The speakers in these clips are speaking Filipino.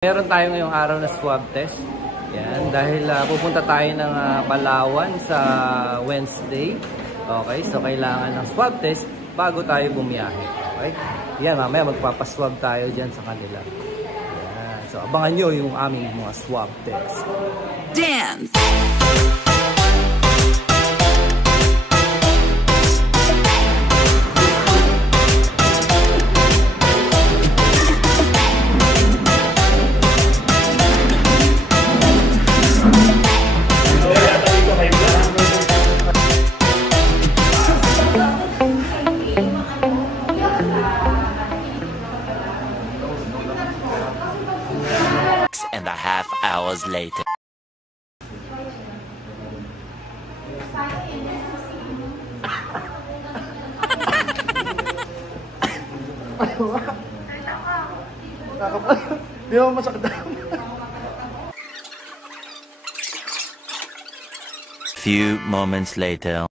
Meron tayo ngayong araw na swab test. Yan, dahil pupunta tayo ng Palawan sa Wednesday. Okay, so kailangan ng swab test bago tayo bumiyahe. Okay? Yan, mamaya magpapaswab tayo dyan sa kanila. Yan, so abangan nyo yung aming mga swab test. Dance! And a half hours later. Di mo masakit. Few moments later.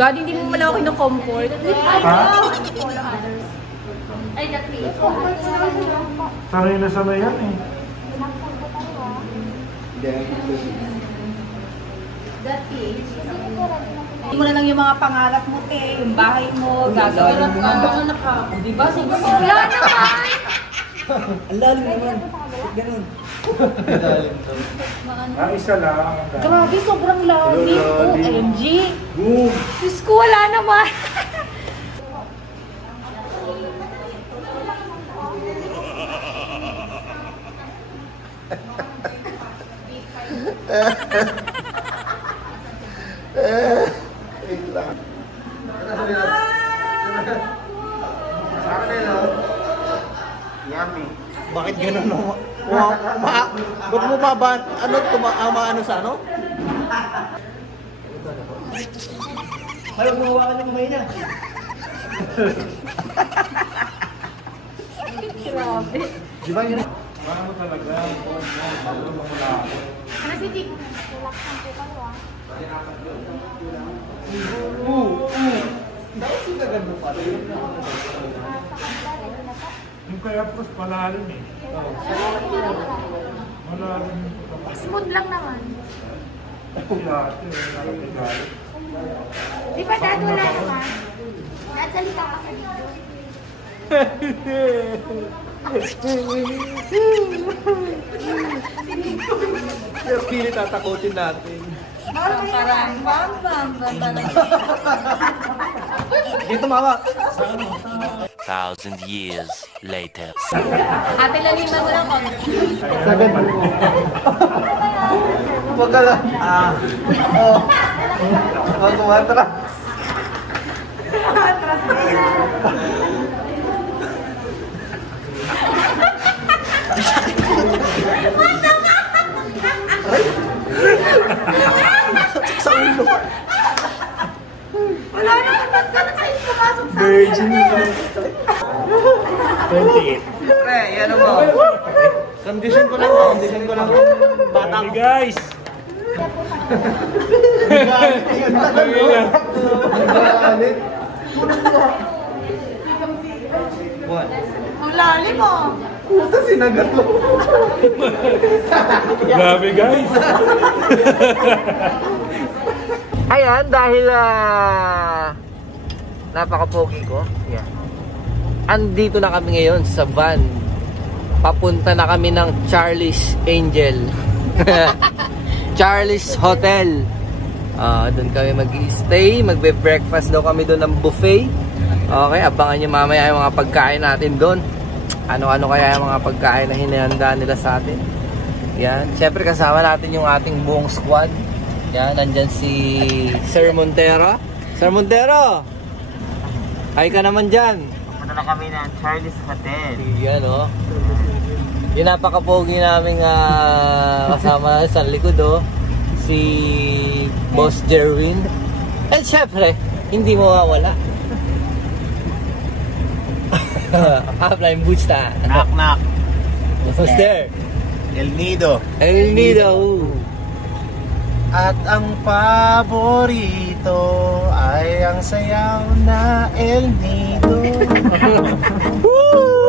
Daddy, hindi mo man ako kino-comfort. Ha? Sanay na sanay yan eh. Hindi mo na lang yung mga pangarap mo, te. Yung bahay mo, gagawin mo na. Diba? Wala naman! Ang lalim naman. Ganun. Isa lang. Grabe, sobrang lalim. OMG. Boom! Diyos ko, wala naman. Wait lang. Yummy. Bakit ganun no? Ba't mo ba ano sa ano? Ayaw mo hawakan yung kamay niya. Grabe. Di ba yun? Parang mo talaga. Ano si Dick? Relax lang po kayo ah. Bakit yung gaganda pa rin? Sa kanila, ready na po. Yung kaya pros palalim eh. Malalim. Smooth lang naman. Lahat Di ba dad, wala naman? Dad, salita ka sa dito. Pero pili tatakotin natin. Parang bam. Dito mama. 1,000 years later. Ate, laliman mo lang ako. Sagad mo. Huwag ka lang. Huwag kumatras. Sa ulo. Wala naman, ba't ka na kayo pumasok sa Virgin. 28. Pre, yan mo. Condition ko lang. Batang. Hey guys! Ang lalim mo. Puta, sinagat mo. Grabe guys! Ayan, dahil napaka-pogi ko. Yan. Andito na kami ngayon sa van. Papunta na kami ng Charlie's Angel. Charlie's Hotel. Doon kami mag-stay. Magbe-breakfast daw kami doon ng buffet. Okay, abangan nyo mamaya yung mga pagkain natin doon. Ano-ano kaya yung mga pagkain na hinihanda nila sa atin. Yan. Siyempre kasama natin yung ating buong squad. Yan, nandyan si Sir Montero. Sir Montero! Hi ka naman dyan. Punta na kami ng Charlie's Hotel. Yan o. Yung napaka-pogi namin kasama sa likod si Boss Jerwin. And syempre, hindi mawawala Flying boots ta. Knock knock. Who's there? El Nido. El Nido. At ang paborito ay ang sayaw na El Nido. Woo!